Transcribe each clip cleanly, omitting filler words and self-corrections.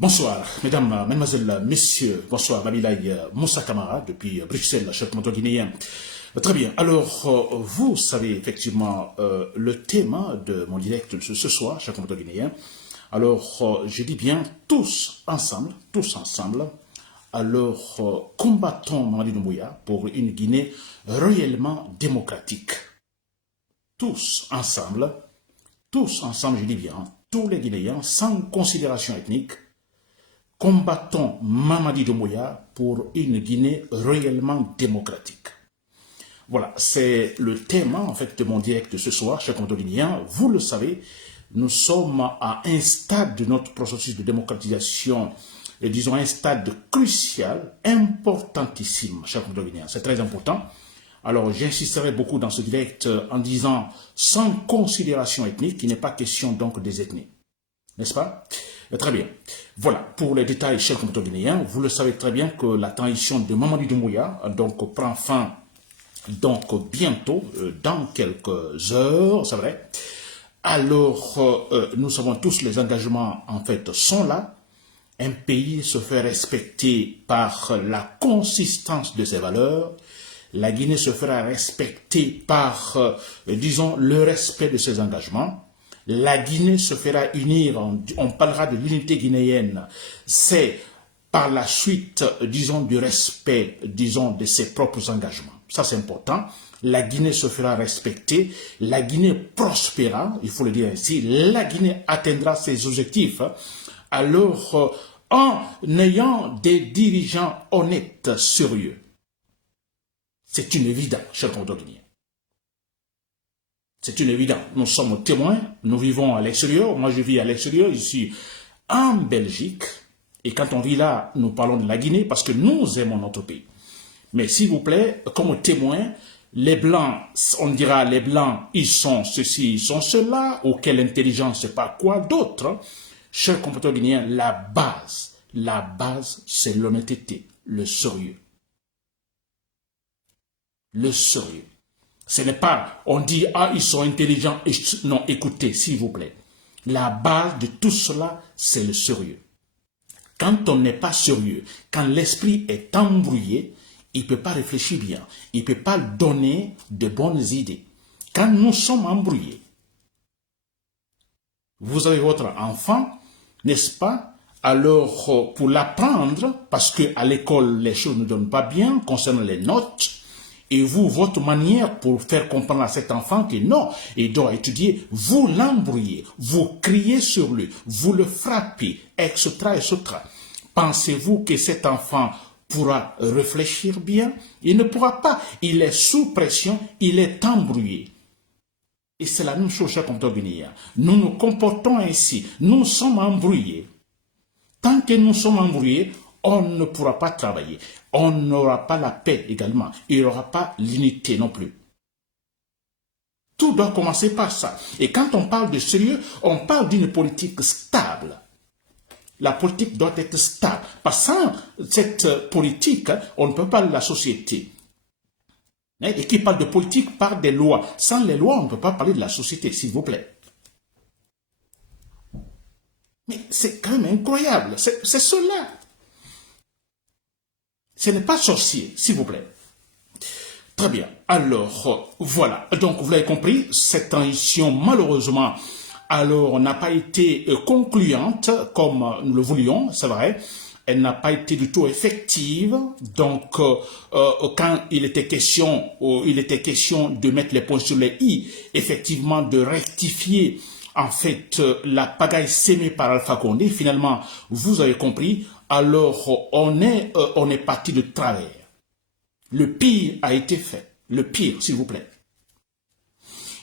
Bonsoir, mesdames, mesdemoiselles, messieurs. Bonsoir, Nabilaï Moussa Kamara, depuis Bruxelles, chef moto guinéen. Très bien. Alors, vous savez effectivement le thème de mon direct de ce soir, chef moto guinéen. Alors, je dis bien tous ensemble. Alors, combattons Mamadi Doumbouya pour une Guinée réellement démocratique. Tous ensemble, je dis bien, tous les Guinéens, sans considération ethnique, combattons Mamadi Doumbouya pour une Guinée réellement démocratique. Voilà, c'est le thème en fait de mon direct de ce soir, chers Guinéens. Vous le savez, nous sommes à un stade de notre processus de démocratisation, et disons un stade crucial, importantissime, chers Guinéens. C'est très important. Alors, j'insisterai beaucoup dans ce direct en disant sans considération ethnique, il n'est pas question donc des ethnies. N'est-ce pas? Très bien. Voilà, pour les détails, chers Guinéens, vous le savez très bien que la transition de Mamadi Doumbouya donc prend fin donc bientôt, dans quelques heures, c'est vrai. Alors, nous savons tous les engagements en fait sont là. Un pays se fait respecter par la consistance de ses valeurs. La Guinée se fera respecter par, disons, le respect de ses engagements. La Guinée se fera unir, on parlera de l'unité guinéenne, c'est par la suite, disons, du respect, disons, de ses propres engagements. Ça, c'est important. La Guinée se fera respecter, la Guinée prospérera, il faut le dire ainsi, la Guinée atteindra ses objectifs. Alors, en ayant des dirigeants honnêtes, sérieux. C'est une évidence, chers Guinéens. C'est une évidence. Nous sommes témoins, nous vivons à l'extérieur. Moi, je vis à l'extérieur, ici en Belgique. Et quand on vit là, nous parlons de la Guinée parce que nous aimons notre pays. Mais s'il vous plaît, comme témoin, les Blancs, on dira les Blancs, ils sont ceci, ils sont cela, ou quelle intelligence, c'est pas quoi d'autre. Chers compatriotes guinéens, la base, c'est l'honnêteté, le sérieux. Le sérieux. Ce n'est pas, on dit, ah, ils sont intelligents. Non, écoutez, s'il vous plaît. La base de tout cela, c'est le sérieux. Quand on n'est pas sérieux, quand l'esprit est embrouillé, il ne peut pas réfléchir bien. Il ne peut pas donner de bonnes idées. Quand nous sommes embrouillés, vous avez votre enfant, n'est-ce pas? Alors, pour l'apprendre, parce qu'à l'école, les choses ne donnent pas bien concernant les notes, et vous, votre manière pour faire comprendre à cet enfant que non, il doit étudier, vous l'embrouillez, vous criez sur lui, vous le frappez, etc., etc. Pensez-vous que cet enfant pourra réfléchir bien? Il ne pourra pas. Il est sous pression, il est embrouillé. Et c'est la même chose, chers compatriotes guinéens. Nous nous comportons ainsi, nous sommes embrouillés. Tant que nous sommes embrouillés, on ne pourra pas travailler. On n'aura pas la paix également. Il n'y aura pas l'unité non plus. Tout doit commencer par ça. Et quand on parle de sérieux, on parle d'une politique stable. La politique doit être stable. Parce que sans cette politique, on ne peut pas parler de la société. Et qui parle de politique parle des lois. Sans les lois, on ne peut pas parler de la société, s'il vous plaît. Mais c'est quand même incroyable. C'est cela. Ce n'est pas sorcier, s'il vous plaît. Très bien. Alors, voilà. Donc, vous l'avez compris, cette transition, malheureusement, alors, n'a pas été concluante comme nous le voulions, c'est vrai. Elle n'a pas été du tout effective. Donc, quand il était question de mettre les points sur les i, effectivement, de rectifier en fait la pagaille sémée par Alpha Condé, finalement, vous avez compris. Alors, on est parti de travers. Le pire a été fait. Le pire, s'il vous plaît.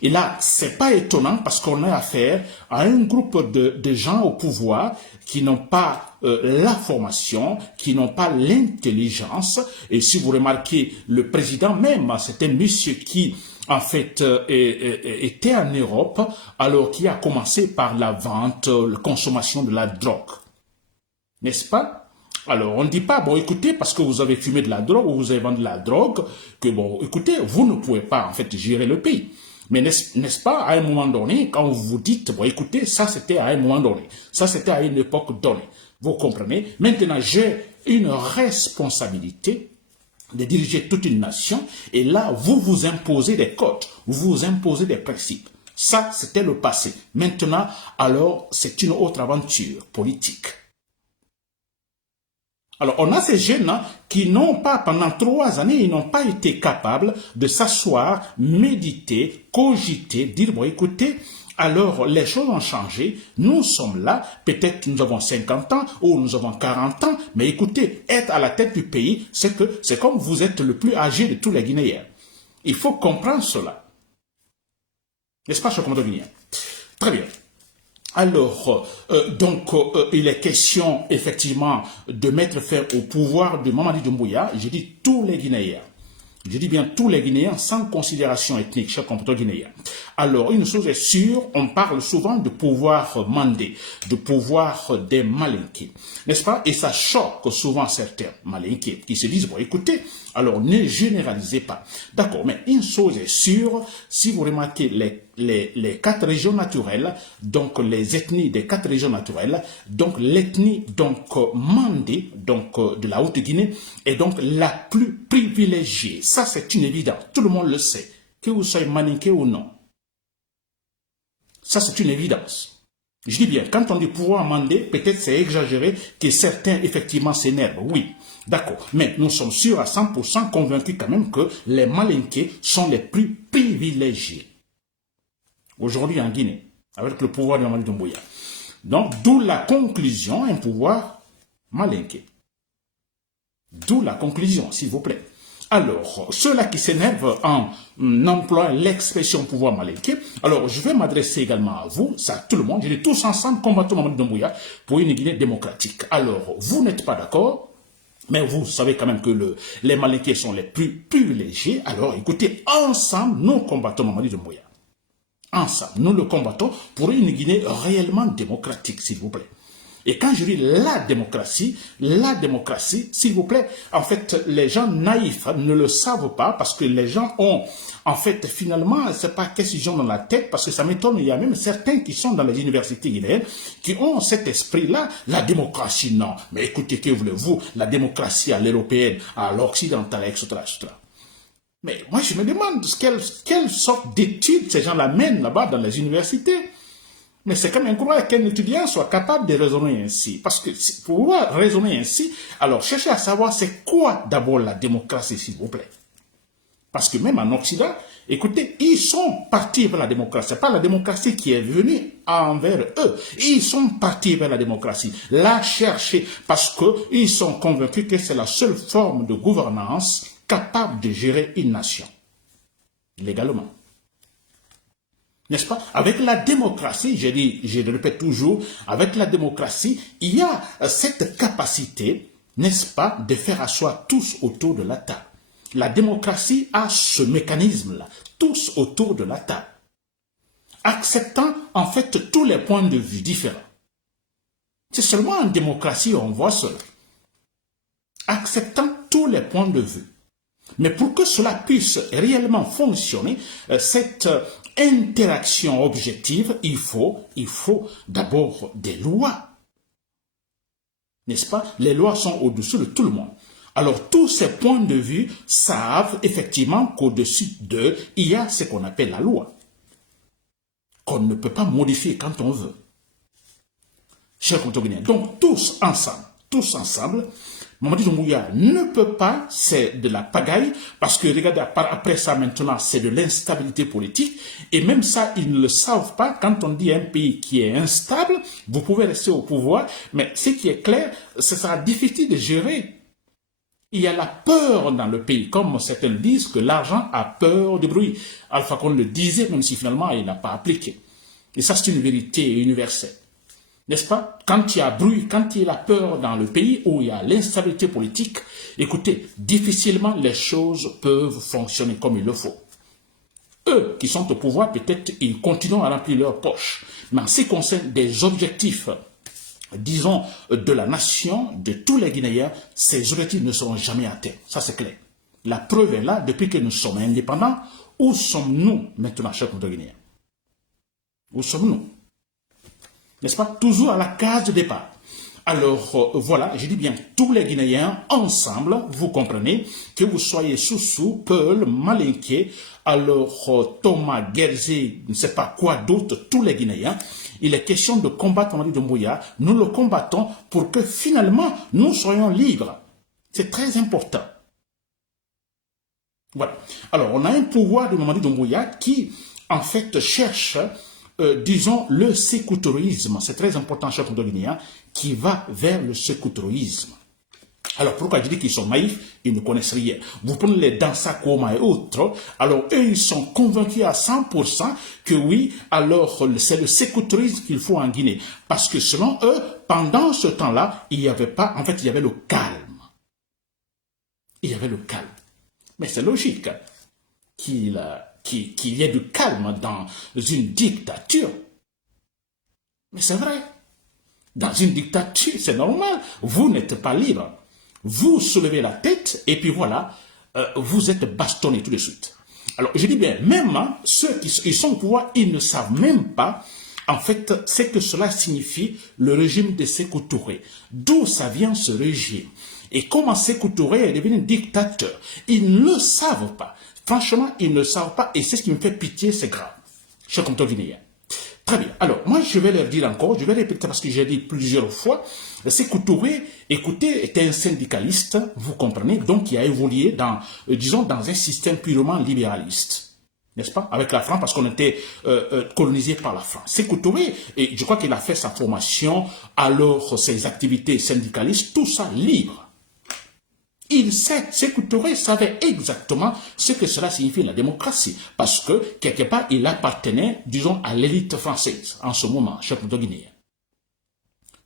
Et là, c'est pas étonnant parce qu'on a affaire à un groupe de gens au pouvoir qui n'ont pas la formation, qui n'ont pas l'intelligence. Et si vous remarquez, le président même, c'est un monsieur qui, en fait, était en Europe, alors qui a commencé par la vente, la consommation de la drogue. N'est-ce pas? Alors, on ne dit pas, bon, écoutez, parce que vous avez fumé de la drogue ou vous avez vendu de la drogue, que bon, écoutez, vous ne pouvez pas, en fait, gérer le pays. Mais n'est-ce pas, à un moment donné, quand vous vous dites, bon, écoutez, ça c'était à un moment donné, ça c'était à une époque donnée. Vous comprenez? Maintenant, j'ai une responsabilité de diriger toute une nation, et là, vous vous imposez des codes, vous vous imposez des principes. Ça, c'était le passé. Maintenant, alors, c'est une autre aventure politique. Alors, on a ces jeunes qui n'ont pas, pendant 3 années, ils n'ont pas été capables de s'asseoir, méditer, cogiter, dire, bon, écoutez, alors les choses ont changé, nous sommes là, peut-être nous avons 50 ans ou nous avons 40 ans, mais écoutez, être à la tête du pays, c'est comme vous êtes le plus âgé de tous les Guinéens. Il faut comprendre cela. N'est-ce pas, cher commandant guinéen? Très bien. Alors, il est question, effectivement, de mettre fin au pouvoir de Mamadi Doumbouya. Je dis tous les Guinéens. Je dis bien tous les Guinéens, sans considération ethnique, cher compatriote guinéen. Alors, une chose est sûre, on parle souvent de pouvoir mandé, de pouvoir des malinqués, n'est-ce pas? Et ça choque souvent certains malinqués qui se disent, bon, écoutez, alors ne généralisez pas. D'accord, mais une chose est sûre, si vous remarquez les 4 régions naturelles, donc les ethnies des 4 régions naturelles, donc l'ethnie mandé, de la Haute-Guinée, est donc la plus privilégiée. Ça, c'est une évidence. Tout le monde le sait, que vous soyez malinqué ou non. Ça, c'est une évidence. Je dis bien, quand on dit pouvoir mandé, peut-être c'est exagéré que certains, effectivement, s'énervent. Oui, d'accord. Mais nous sommes sûrs à 100% convaincus quand même que les malinqués sont les plus privilégiés. Aujourd'hui en Guinée, avec le pouvoir de Mamadi Doumbouya. Donc, d'où la conclusion, un pouvoir malinqué. D'où la conclusion, s'il vous plaît. Alors, ceux-là qui s'énervent en employant l'expression pouvoir malinqué, alors je vais m'adresser également à vous, ça, tout le monde, je dis tous ensemble, combattons Mamadi Doumbouya pour une Guinée démocratique. Alors, vous n'êtes pas d'accord, mais vous savez quand même que les malinqués sont les plus privilégiés. Alors, écoutez, ensemble, nous combattons Mamadi Doumbouya. Ensemble, nous le combattons pour une Guinée réellement démocratique, s'il vous plaît. Et quand je dis la démocratie, s'il vous plaît, en fait, les gens naïfs ne le savent pas parce que les gens ont, en fait, finalement, c'est pas qu'est-ce qu'ils ont dans la tête, parce que ça m'étonne, il y a même certains qui sont dans les universités guinéennes qui ont cet esprit-là, la démocratie, non. Mais écoutez, que voulez-vous, la démocratie à l'européenne, à l'occidentale, etc., etc. Mais moi, je me demande quelle sorte d'études ces gens-là mènent là-bas dans les universités. Mais c'est quand même incroyable qu'un étudiant soit capable de raisonner ainsi. Parce que pour pouvoir raisonner ainsi, alors cherchez à savoir c'est quoi d'abord la démocratie, s'il vous plaît. Parce que même en Occident, écoutez, ils sont partis vers la démocratie. Ce n'est pas la démocratie qui est venue envers eux. Ils sont partis vers la démocratie, la chercher, parce qu'ils sont convaincus que c'est la seule forme de gouvernance capable de gérer une nation, légalement. N'est-ce pas? Avec la démocratie, je le répète toujours, avec la démocratie, il y a cette capacité, n'est-ce pas, de faire asseoir tous autour de la table. La démocratie a ce mécanisme-là, tous autour de la table, acceptant en fait tous les points de vue différents. C'est seulement en démocratie on voit cela. Acceptant tous les points de vue. Mais pour que cela puisse réellement fonctionner, cette interaction objective, il faut d'abord des lois. N'est-ce pas? Les lois sont au-dessus de tout le monde. Alors, tous ces points de vue savent effectivement qu'au-dessus d'eux, il y a ce qu'on appelle la loi, qu'on ne peut pas modifier quand on veut. Chers compatriotes, donc tous ensemble, Mamadi Doumbouya ne peut pas, c'est de la pagaille, parce que regardez, après ça maintenant, c'est de l'instabilité politique, et même ça, ils ne le savent pas. Quand on dit un pays qui est instable, vous pouvez rester au pouvoir, mais ce qui est clair, ce sera difficile de gérer. Il y a la peur dans le pays, comme certains disent que l'argent a peur du bruit. Alpha Condé le disait, même si finalement il n'a pas appliqué. Et ça, c'est une vérité universelle. N'est-ce pas? Quand il y a bruit, quand il y a la peur dans le pays où il y a l'instabilité politique, écoutez, difficilement les choses peuvent fonctionner comme il le faut. Eux qui sont au pouvoir, peut-être ils continuent à remplir leurs poches. Mais en ce qui concerne des objectifs, disons, de la nation, de tous les Guinéens, ces objectifs ne seront jamais atteints. Ça, c'est clair. La preuve est là, depuis que nous sommes indépendants. Où sommes-nous maintenant, chers Guinéens? Où sommes-nous? N'est-ce pas? Toujours à la case de départ. Alors, voilà, je dis bien tous les Guinéens ensemble, vous comprenez, que vous soyez Soussou, Peul, Malinké, alors Thomas, Guerzé, ne sais pas quoi d'autre, tous les Guinéens, il est question de combattre Mamadi Doumbouya, nous le combattons pour que finalement nous soyons libres. C'est très important. Voilà. Alors, on a un pouvoir de Mamadi Doumbouya qui, en fait, cherche, disons, le sécoutourisme. C'est très important, cher Guinéen, qui va vers le sécoutourisme. Alors, pourquoi je dis qu'ils sont naïfs? Ils ne connaissent rien. Vous prenez les Dansa Koma et autres, alors eux, ils sont convaincus à 100% que oui, alors c'est le sécoutourisme qu'il faut en Guinée. Parce que selon eux, pendant ce temps-là, il n'y avait pas, en fait, il y avait le calme. Il y avait le calme. Mais c'est logique qu'il y ait du calme dans une dictature. Mais c'est vrai. Dans une dictature, c'est normal. Vous n'êtes pas libre. Vous soulevez la tête et puis voilà, vous êtes bastonné tout de suite. Alors, je dis bien, même ceux qui sont au pouvoir, ils ne savent même pas, en fait, ce que cela signifie, le régime de Sékou Touré. D'où ça vient ce régime? Et comment Sékou Touré est devenu dictateur? Ils ne le savent pas. Franchement, ils ne le savent pas et c'est ce qui me fait pitié, c'est grave. Chers compatriotes guinéens. Très bien. Alors, moi, je vais leur dire encore, je vais répéter parce que j'ai dit plusieurs fois, Sékou Touré, écoutez, était un syndicaliste, vous comprenez, donc qui a évolué dans, disons, dans un système purement libéraliste. N'est-ce pas? Avec la France, parce qu'on était colonisé par la France. Sékou Touré, et je crois qu'il a fait sa formation, alors ses activités syndicalistes, tout ça libre. Il sait, Sékou Touré savait exactement ce que cela signifie la démocratie, parce que, quelque part, il appartenait, disons, à l'élite française, en ce moment, chef de Guinée.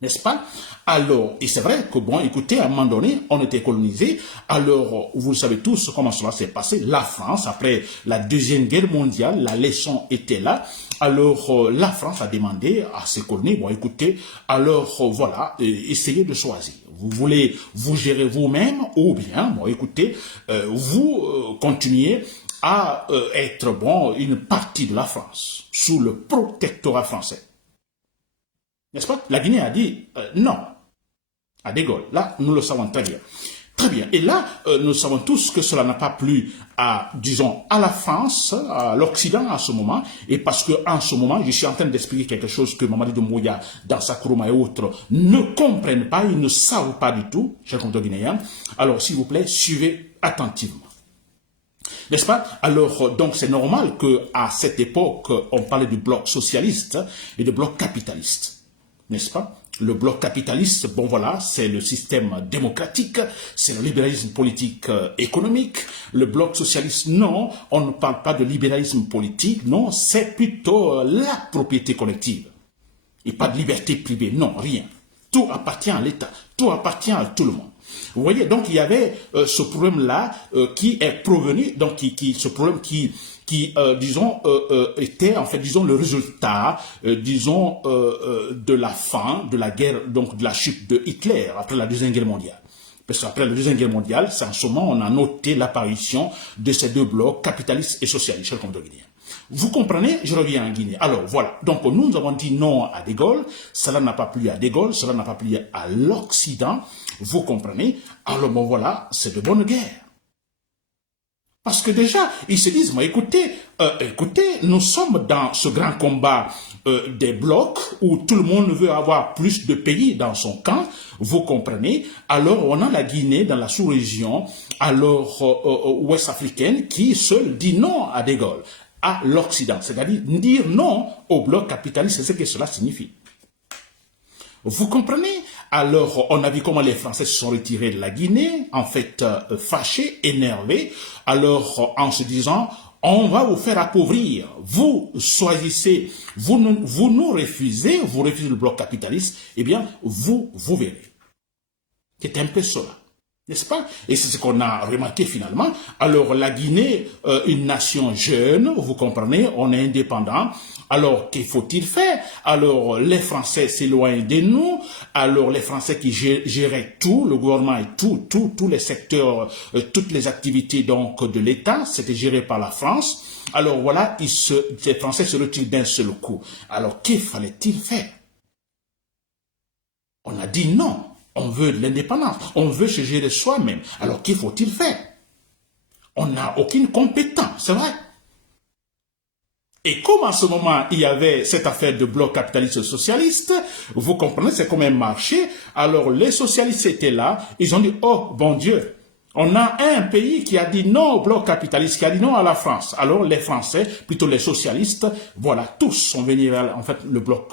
N'est-ce pas? Alors, et c'est vrai que, bon, écoutez, à un moment donné, on était colonisé, alors, vous le savez tous comment cela s'est passé, la France, après la Deuxième Guerre mondiale, la leçon était là, alors, la France a demandé à ses colonies, bon, écoutez, alors, voilà, essayez de choisir. Vous voulez vous gérer vous-même ou bien, bon, écoutez, vous continuez à être, bon, une partie de la France, sous le protectorat français. N'est-ce pas? La Guinée a dit non à De Gaulle. Là, nous le savons très bien. Très bien. Et là, nous savons tous que cela n'a pas plu à, disons, à la France, à l'Occident en ce moment, et parce que en ce moment, je suis en train d'expliquer quelque chose que Mamadi Doumbouya, dans Sakuruma et autres, ne comprennent pas, ils ne savent pas du tout, chers compatriotes guinéens. Alors, s'il vous plaît, suivez attentivement. N'est-ce pas? Alors, donc, c'est normal qu'à cette époque, on parlait du bloc socialiste et du bloc capitaliste. N'est-ce pas? Le bloc capitaliste, bon voilà, c'est le système démocratique, c'est le libéralisme politique économique. Le bloc socialiste, non, on ne parle pas de libéralisme politique, non, c'est plutôt la propriété collective. Et pas de liberté privée, non, rien. Tout appartient à l'État, tout appartient à tout le monde. Vous voyez, donc il y avait ce problème-là qui est provenu, donc ce problème qui disons, était en fait, disons, le résultat, disons, de la fin de la guerre, donc de la chute de Hitler après la Deuxième Guerre mondiale. Parce qu'après la Deuxième Guerre mondiale, c'est en ce moment on a noté l'apparition de ces deux blocs, capitalistes et socialistes, chers compatriotes guinéens. Vous comprenez? Je reviens en Guinée. Alors voilà, donc nous avons dit non à De Gaulle, cela n'a pas plu à De Gaulle, cela n'a pas plu à l'Occident, vous comprenez? Alors bon voilà, c'est de bonne guerre. Parce que déjà, ils se disent, mais écoutez, nous sommes dans ce grand combat des blocs où tout le monde veut avoir plus de pays dans son camp, vous comprenez. Alors, on a la Guinée dans la sous-région, alors ouest africaine, qui seule dit non à De Gaulle, à l'Occident. C'est-à-dire dire non au bloc capitaliste, c'est ce que cela signifie. Vous comprenez? Alors, on a vu comment les Français se sont retirés de la Guinée, en fait, fâchés, énervés, alors en se disant, on va vous faire appauvrir. Vous choisissez, vous nous refusez, vous refusez le bloc capitaliste, eh bien, vous verrez. C'est un peu cela. N'est-ce pas? Et c'est ce qu'on a remarqué finalement. Alors la Guinée, une nation jeune, vous comprenez, on est indépendant. Alors qu'il faut-il faire? Alors les Français s'éloignent de nous. Alors les Français qui géraient tout, le gouvernement et tous les secteurs, toutes les activités donc de l'État, c'était géré par la France. Alors voilà, les Français se retirent d'un seul coup. Alors qu'il fallait-il faire? On a dit non, on veut de l'indépendance, on veut se gérer soi-même. Alors, qu'il faut-il faire? On n'a aucune compétence, c'est vrai. Et comme en ce moment, il y avait cette affaire de bloc capitaliste socialiste, vous comprenez, c'est comme un marché. Alors, les socialistes étaient là, ils ont dit, oh, bon Dieu, on a un pays qui a dit non au bloc capitaliste, qui a dit non à la France. Alors, les Français, plutôt les socialistes, voilà, tous sont venus vers, en fait, le bloc,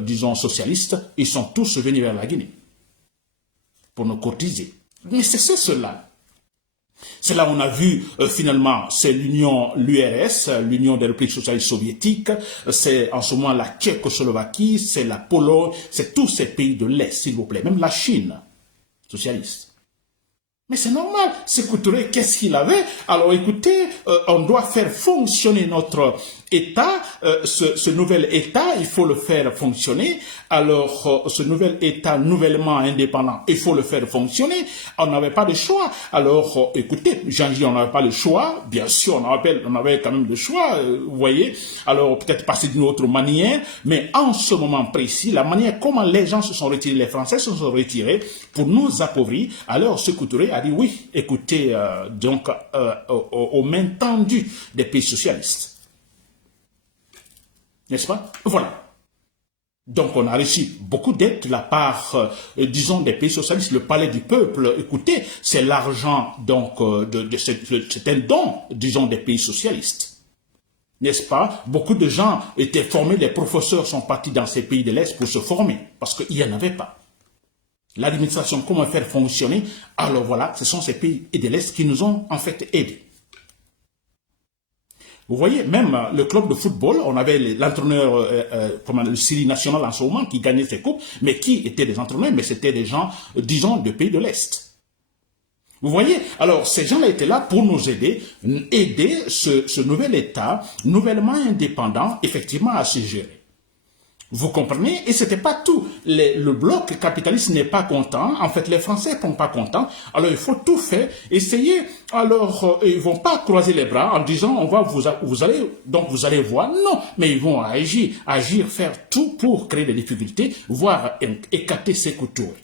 disons, socialiste, ils sont tous venus vers la Guinée pour nous cotiser. Mais c'est cela. C'est là où on a vu, finalement, c'est l'URS, l'Union des Républiques socialistes soviétiques, c'est en ce moment la Tchécoslovaquie, c'est la Pologne, c'est tous ces pays de l'Est, s'il vous plaît, même la Chine socialiste. Mais c'est normal, Sékou Touré, qu'est-ce qu'il avait? Alors écoutez, on doit faire fonctionner notre État, ce nouvel État, il faut le faire fonctionner. Alors, ce nouvel État nouvellement indépendant, il faut le faire fonctionner. On n'avait pas de choix. Alors, écoutez, Jean-J, on n'avait pas le choix. Bien sûr, on avait quand même le choix, vous voyez. Alors, peut-être passer d'une autre manière. Mais en ce moment précis, la manière comment les gens se sont retirés, les Français se sont retirés pour nous appauvrir. Alors, Sékou Touré a dit oui, écoutez, donc, aux mains tendues des pays socialistes. N'est-ce pas? Voilà. Donc, on a reçu beaucoup d'aides de la part, disons, des pays socialistes. Le palais du peuple, écoutez, c'est l'argent, donc, c'est un don, disons, des pays socialistes. N'est-ce pas? Beaucoup de gens étaient formés, les professeurs sont partis dans ces pays de l'Est pour se former, parce qu'il n'y en avait pas. L'administration, comment faire fonctionner? Alors voilà, ce sont ces pays de l'Est qui nous ont, en fait, aidés. Vous voyez, même le club de football, on avait l'entraîneur, le Syrie national en ce moment, qui gagnait ses coupes, mais qui étaient des entraîneurs, mais c'était des gens, disons, de pays de l'Est. Vous voyez, alors ces gens-là étaient là pour nous aider ce nouvel État, nouvellement indépendant, effectivement à se gérer. Vous comprenez? Et c'était pas tout. Le bloc capitaliste n'est pas content. En fait, les Français ne sont pas contents. Alors, il faut tout faire. Essayer. Alors, ils vont pas croiser les bras en disant, vous allez voir. Non. Mais ils vont agir, faire tout pour créer des difficultés, voire écarter Sékou Touré.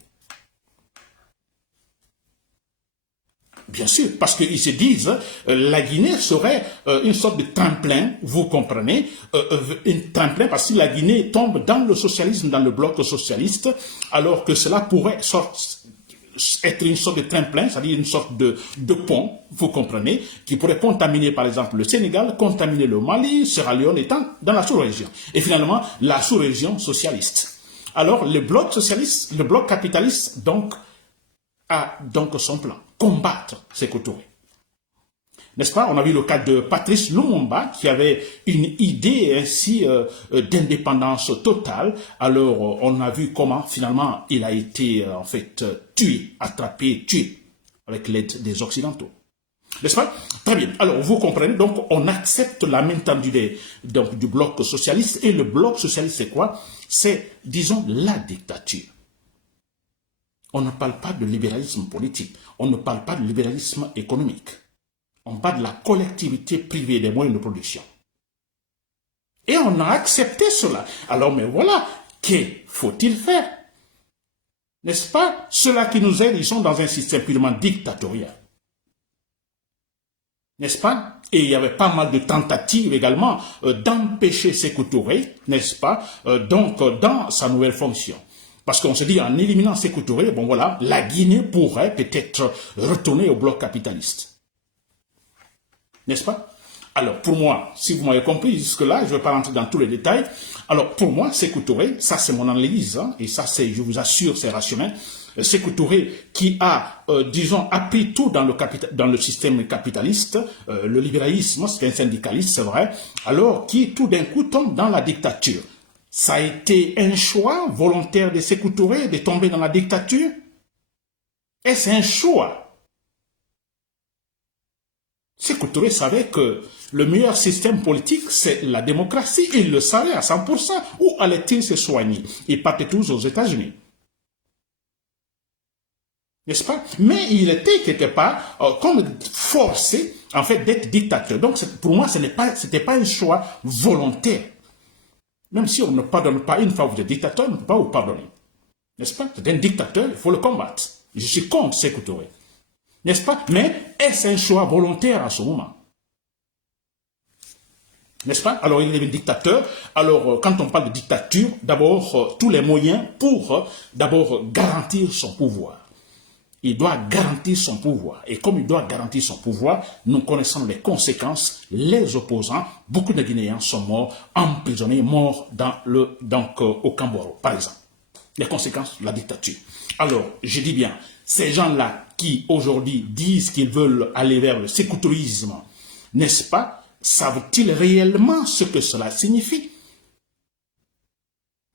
Bien sûr, parce qu'ils se disent, la Guinée serait une sorte de tremplin, vous comprenez, un tremplin parce que la Guinée tombe dans le socialisme, dans le bloc socialiste, alors que cela pourrait être une sorte de tremplin, c'est-à-dire une sorte de pont, vous comprenez, qui pourrait contaminer par exemple le Sénégal, contaminer le Mali, Sierra Leone étant dans la sous-région. Et finalement, la sous-région socialiste. Alors, le bloc socialiste, le bloc capitaliste, donc, a donc son plan, combattre Sékou Touré. N'est-ce pas? On a vu le cas de Patrice Lumumba qui avait une idée ainsi d'indépendance totale. Alors, on a vu comment finalement il a été en fait tué, attrapé, tué avec l'aide des Occidentaux. N'est-ce pas? Très bien. Alors, vous comprenez, donc on accepte la main tendue du bloc socialiste. Et le bloc socialiste, c'est quoi? C'est, disons, la dictature. On ne parle pas de libéralisme politique, on ne parle pas de libéralisme économique. On parle de la collectivité privée des moyens de production. Et on a accepté cela. Alors, mais voilà, que faut-il faire? N'est-ce pas? Ceux-là qui nous aident, ils sont dans un système purement dictatorial. N'est-ce pas? Et il y avait pas mal de tentatives également d'empêcher Sékou Touré, n'est-ce pas, donc dans sa nouvelle fonction. Parce qu'on se dit, en éliminant Sékou Touré, bon voilà, la Guinée pourrait peut-être retourner au bloc capitaliste. N'est-ce pas? Alors, pour moi, si vous m'avez compris jusque-là, je ne vais pas rentrer dans tous les détails. Alors, pour moi, Sékou Touré, ça c'est mon analyse, hein, et ça c'est, je vous assure, c'est rationnel. Sékou Touré qui a, disons, appris tout dans le système capitaliste, le libéralisme, c'est un syndicaliste, c'est vrai, alors qui tout d'un coup tombe dans la dictature. Ça a été un choix volontaire de Sékou Touré de tomber dans la dictature? Est-ce un choix? Sékou Touré savait que le meilleur système politique, c'est la démocratie. Il le savait à 100%. Où allait-il se soigner? Ils partaient tous aux États-Unis. N'est-ce pas? Mais il était quelque part comme forcé, en fait, d'être dictateur. Donc, pour moi, c'était pas un choix volontaire. Même si on ne pardonne pas, une fois que vous êtes dictateur, on ne peut pas vous pardonner. N'est-ce pas? C'est un dictateur, il faut le combattre. Je suis contre Sékou Touré. N'est-ce pas? Mais est-ce un choix volontaire à ce moment? N'est-ce pas? Alors, il est un dictateur. Alors, quand on parle de dictature, d'abord, tous les moyens pour, d'abord, garantir son pouvoir. Il doit garantir son pouvoir. Et comme il doit garantir son pouvoir, nous connaissons les conséquences. Les opposants, beaucoup de Guinéens sont morts, emprisonnés, morts au Camboro, par exemple. Les conséquences de la dictature. Alors, je dis bien, ces gens-là qui aujourd'hui disent qu'ils veulent aller vers le sécoutourisme, n'est-ce pas? Savent-ils réellement ce que cela signifie?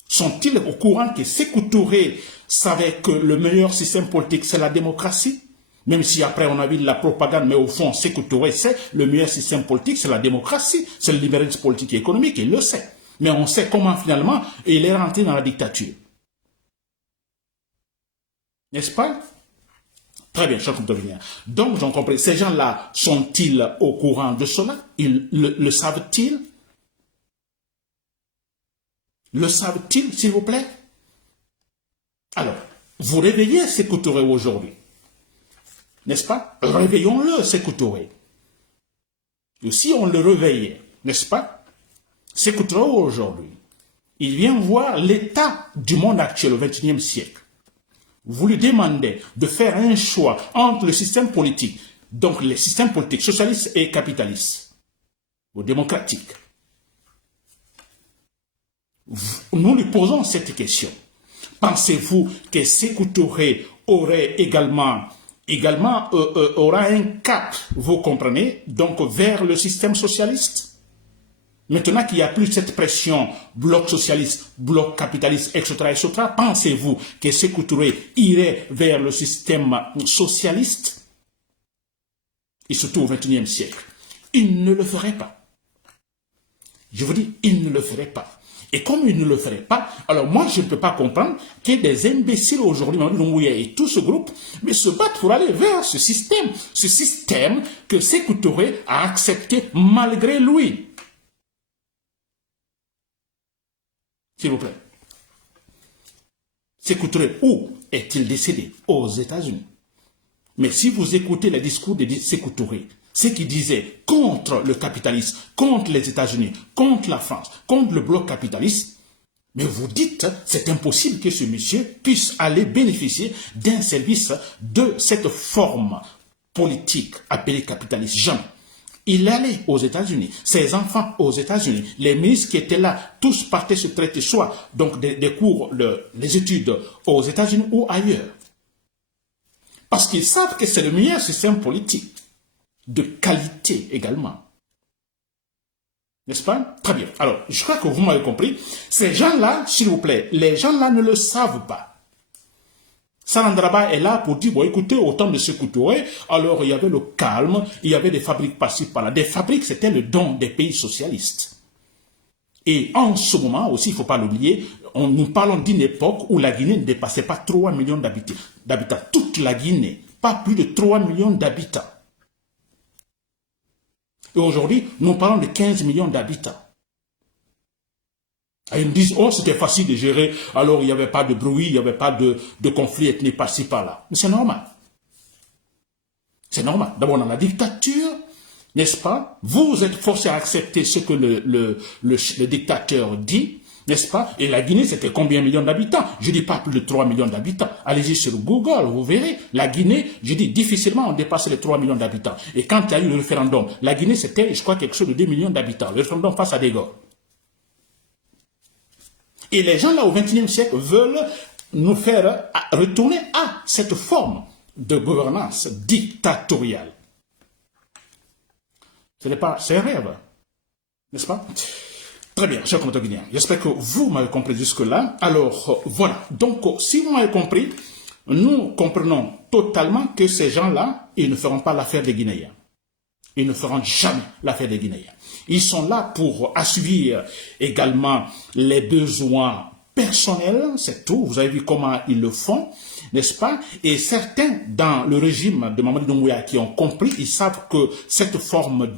Sont-ils au courant que Sékou Touré savait que le meilleur système politique, c'est la démocratie? Même si après on a vu de la propagande, mais au fond, Sékou Touré sait le meilleur système politique, c'est la démocratie, c'est le libéralisme politique et économique, il le sait. Mais on sait comment finalement il est rentré dans la dictature. N'est-ce pas? Très bien, chers compatriotes. Donc, j'en comprends. Ces gens-là sont-ils au courant de cela? Ils le savent-ils? Le savent-ils, s'il vous plaît? Alors, vous réveillez Sékou Touré aujourd'hui. N'est-ce pas? Réveillons-le, Sékou Touré. Et si on le réveillait, n'est-ce pas? Sékou Touré aujourd'hui, il vient voir l'état du monde actuel au XXIe siècle. Vous lui demandez de faire un choix entre le système politique, donc les systèmes politiques socialistes et capitalistes, ou démocratiques. Nous lui posons cette question. Pensez-vous que Sékou Touré aurait aura un cap, vous comprenez, donc vers le système socialiste? Maintenant qu'il n'y a plus cette pression, bloc socialiste, bloc capitaliste, etc., pensez-vous que Sékou Touré irait vers le système socialiste? Et surtout au XXIe siècle. Il ne le ferait pas. Je vous dis, il ne le ferait pas. Et comme il ne le ferait pas, alors moi je ne peux pas comprendre qu'il y ait des imbéciles aujourd'hui, et tout ce groupe, mais se battent pour aller vers ce système que Sékou Touré a accepté malgré lui. S'il vous plaît. Sékou Touré, où est-il décédé? Aux États-Unis. Mais si vous écoutez les discours de Sékou Touré, ce qu'il disait contre le capitalisme, contre les États-Unis, contre la France, contre le bloc capitaliste, mais vous dites, c'est impossible que ce monsieur puisse aller bénéficier d'un service de cette forme politique appelée capitaliste. Jamais. Il allait aux États-Unis, ses enfants aux États-Unis, les ministres qui étaient là, tous partaient se traiter soit donc des cours, des études aux États-Unis ou ailleurs. Parce qu'ils savent que c'est le meilleur système politique, de qualité également. N'est-ce pas? Très bien. Alors, je crois que vous m'avez compris. Ces gens-là, s'il vous plaît, les gens-là ne le savent pas. Salandraba est là pour dire, bon, écoutez, au temps de Sékou Touré, alors il y avait le calme, il y avait des fabriques par-ci, par-là. Des fabriques, c'était le don des pays socialistes. Et en ce moment aussi, il ne faut pas l'oublier, nous parlons d'une époque où la Guinée ne dépassait pas 3 millions d'habitants. Toute la Guinée, pas plus de 3 millions d'habitants. Et aujourd'hui, nous parlons de 15 millions d'habitants. Et ils me disent, oh, c'était facile de gérer, alors il n'y avait pas de bruit, il n'y avait pas de conflit ethnique par-ci, par-là. Mais c'est normal. C'est normal. D'abord, dans la dictature, n'est-ce pas? Vous êtes forcé à accepter ce que le dictateur dit, n'est-ce pas? Et la Guinée, c'était combien de millions d'habitants? Je dis pas plus de 3 millions d'habitants. Allez-y sur Google, vous verrez. La Guinée, je dis difficilement on dépasse les 3 millions d'habitants. Et quand il y a eu le référendum, la Guinée, c'était, je crois, quelque chose de 2 millions d'habitants. Le référendum face à Dégor. Et les gens là au XXIe siècle veulent nous faire retourner à cette forme de gouvernance dictatoriale. Ce n'est pas, c'est un rêve, n'est-ce pas? Très bien, chers compatriotes guinéens, j'espère que vous m'avez compris jusque-là. Alors, voilà. Donc, si vous m'avez compris, nous comprenons totalement que ces gens-là, ils ne feront pas l'affaire des Guinéens. Ils ne feront jamais l'affaire des Guinéens. Ils sont là pour assouvir également les besoins personnels, c'est tout. Vous avez vu comment ils le font, n'est-ce pas? Et certains dans le régime de Mamadou Doumbouya qui ont compris, ils savent que cette forme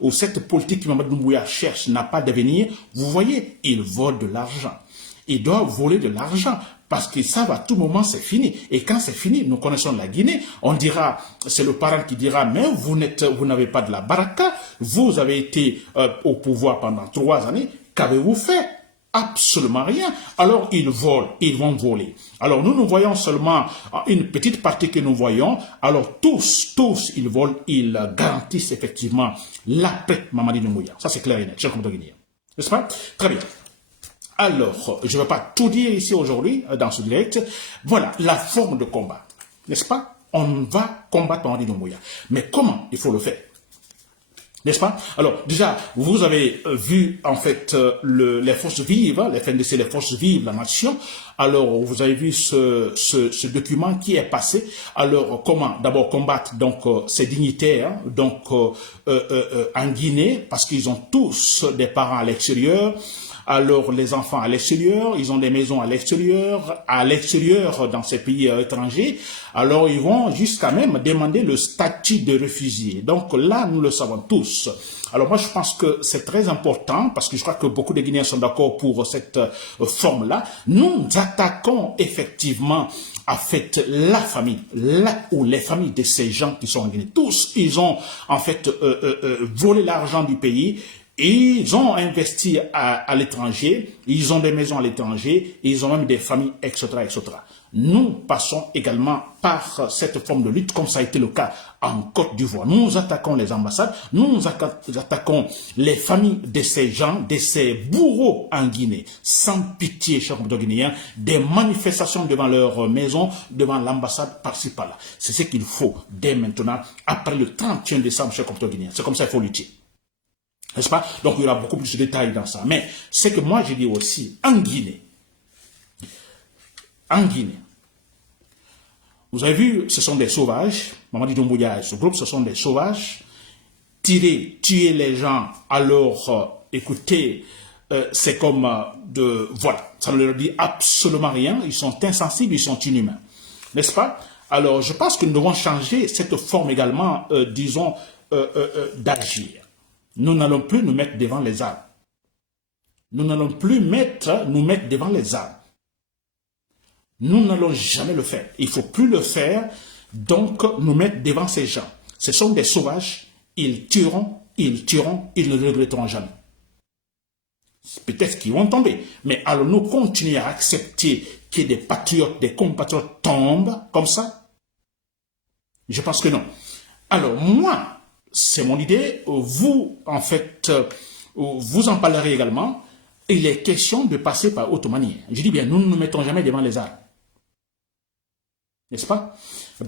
ou cette politique que Mamadou Doumbouya cherche n'a pas d'avenir. Vous voyez, ils volent de l'argent. Ils doivent voler de l'argent parce qu'ils savent à tout moment c'est fini. Et quand c'est fini, nous connaissons la Guinée, on dira, c'est le parent qui dira, mais vous n'avez pas de la baraka, vous avez été au pouvoir pendant 3 années, qu'avez-vous fait? Absolument rien. Alors ils volent, ils vont voler. Alors nous voyons seulement une petite partie que nous voyons. Alors tous ils volent, ils garantissent effectivement l'après Mamadi Doumbouya. Ça c'est clair et net, cher compatriotes guinéens. N'est-ce pas? Très bien. Alors, je ne vais pas tout dire ici aujourd'hui, dans ce direct. Voilà, la forme de combat. N'est-ce pas? On va combattre Mamadi Doumbouya. Mais comment il faut le faire? N'est-ce pas? Alors, déjà, vous avez vu, en fait, les forces vives, les FNDC, les forces vives, la nation. Alors, vous avez vu ce document qui est passé. Alors, comment d'abord combattre donc ces dignitaires, donc en Guinée, parce qu'ils ont tous des parents à l'extérieur. Alors, les enfants à l'extérieur, ils ont des maisons à l'extérieur dans ces pays étrangers. Alors, ils vont jusqu'à même demander le statut de réfugié. Donc là, nous le savons tous. Alors moi, je pense que c'est très important, parce que je crois que beaucoup de Guinéens sont d'accord pour cette forme-là. Nous attaquons effectivement en fait la famille, là où les familles de ces gens qui sont en Guinée. Tous, ils ont en fait volé l'argent du pays. Ils ont investi à l'étranger, ils ont des maisons à l'étranger, ils ont même des familles, etc., etc. Nous passons également par cette forme de lutte, comme ça a été le cas en Côte d'Ivoire. Nous attaquons les ambassades, nous attaquons les familles de ces gens, de ces bourreaux en Guinée, sans pitié, chers compatriotes guinéens, des manifestations devant leur maison, devant l'ambassade par-ci par-là. C'est ce qu'il faut dès maintenant, après le 31 décembre, chers compatriotes guinéens. C'est comme ça qu'il faut lutter. N'est-ce pas? Donc, il y aura beaucoup plus de détails dans ça. Mais c'est que moi, je dis aussi, en Guinée, vous avez vu, ce sont des sauvages. Mamadi Doumbouya et ce groupe, ce sont des sauvages. Tuer les gens, alors, écoutez, c'est comme voilà, ça ne leur dit absolument rien. Ils sont insensibles, ils sont inhumains. N'est-ce pas? Alors, je pense que nous devons changer cette forme également, disons, d'agir. Nous n'allons plus nous mettre devant les armes. Nous n'allons plus nous mettre devant les armes. Nous n'allons jamais le faire. Il ne faut plus le faire, donc nous mettre devant ces gens. Ce sont des sauvages, ils tueront, ils ne le regretteront jamais. Peut-être qu'ils vont tomber, mais allons-nous continuer à accepter que des patriotes, des compatriotes tombent comme ça? Je pense que non. Alors moi, c'est mon idée, vous, en fait, vous en parlerez également. Il est question de passer par autre manière. Je dis bien, nous ne nous mettons jamais devant les armes. N'est-ce pas?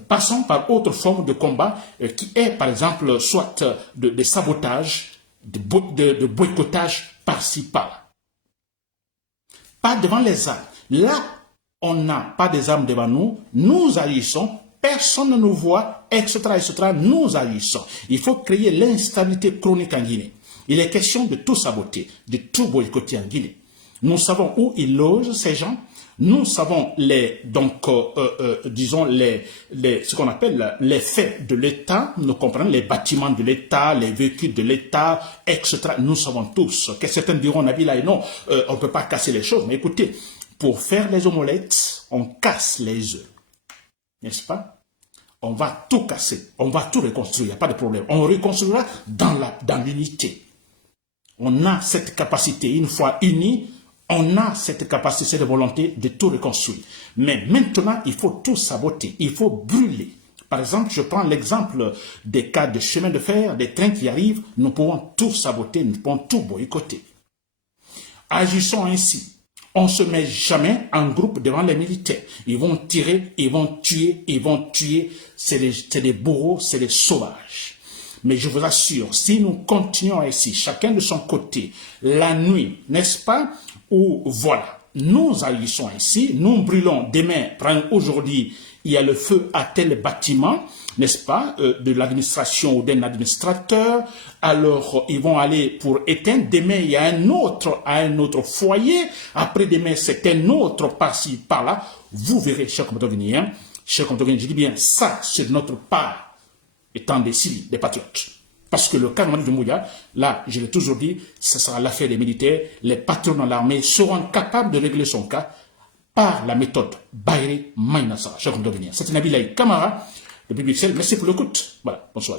Passons par autre forme de combat qui est, par exemple, soit de sabotage, de boycottage par-ci, par-là. Pas devant les armes. Là, on n'a pas des armes devant nous, nous agissons. Personne ne nous voit, etc., etc. Nous agissons. Il faut créer l'instabilité chronique en Guinée. Il est question de tout saboter, de tout boycotter en Guinée. Nous savons où ils logent, ces gens. Nous savons disons, ce qu'on appelle les faits de l'État. Nous comprenons les bâtiments de l'État, les véhicules de l'État, etc. Nous savons tous que certains diront, Nabila, et non, on ne peut pas casser les choses. Mais écoutez, pour faire les omelettes, on casse les œufs. N'est-ce pas? On va tout casser, on va tout reconstruire, il n'y a pas de problème. On reconstruira dans l'unité. On a cette capacité, une fois unis, on a cette capacité, cette volonté de tout reconstruire. Mais maintenant, il faut tout saboter, il faut brûler. Par exemple, je prends l'exemple des cas de chemin de fer, des trains qui arrivent, nous pouvons tout saboter, nous pouvons tout boycotter. Agissons ainsi. On ne se met jamais en groupe devant les militaires. Ils vont tirer, ils vont tuer, ils vont tuer. C'est des bourreaux, c'est des sauvages. Mais je vous assure, si nous continuons ainsi, chacun de son côté, la nuit, n'est-ce pas? Ou voilà, nous agissons ainsi, nous brûlons demain, aujourd'hui, il y a le feu à tel bâtiment, n'est-ce pas, de l'administration ou d'un administrateur, alors ils vont aller pour éteindre, demain il y a un autre foyer, après demain c'est un autre par-ci, par-là, vous verrez, chers compatriotes guinéens, je dis bien, ça c'est de notre part, étant des civils, des patriotes. Parce que le cas de Mamadi Doumbouya, là, je l'ai toujours dit, ce sera l'affaire des militaires, les patrons dans l'armée seront capables de régler son cas, par la méthode Bayré Mainassa. Chers compatriotes, c'est Nabil Kamara, depuis Bruxelles. Merci pour l'écoute. Voilà, bonsoir.